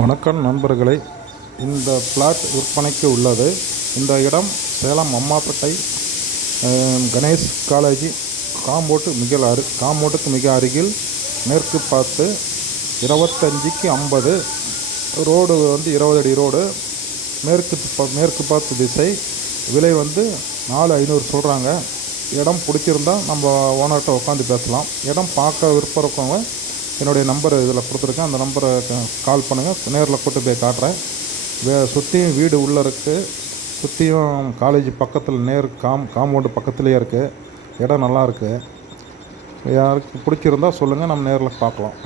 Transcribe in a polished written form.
வணக்கம் நண்பர்களே, இந்த பிளாட் விற்பனைக்கு உள்ளது. இந்த இடம் சேலம் அம்மாப்பேட்டை கணேஷ் காலேஜ் காம்பவுண்டுக்கு மிக அருகில் மேற்கு பார்த்து 25க்கு 50 ரோடு 20 அடி ரோடு, மேற்கு பார்த்து திசை. விலை 4,500 சொல்கிறாங்க. இடம் பிடிச்சிருந்தா நம்ம ஓனர்கிட்ட உட்காந்து பேசலாம். இடம் பார்க்க விருப்பம் இருக்கவங்க என்னுடைய நம்பர் இதில் கொடுத்துருக்கேன். அந்த நம்பரை கால் பண்ணுங்கள். நேரில் கூட்டு போய் காட்டுறேன். சுற்றியும் வீடு உள்ளே இருக்குது. சுற்றியும் காலேஜ் பக்கத்தில் காம்பவுண்டு பக்கத்துலேயே இருக்குது. இடம் நல்லா இருக்குது. யாருக்கு பிடிச்சிருந்தா சொல்லுங்கள், நம்ம நேரில் பார்க்கலாம்.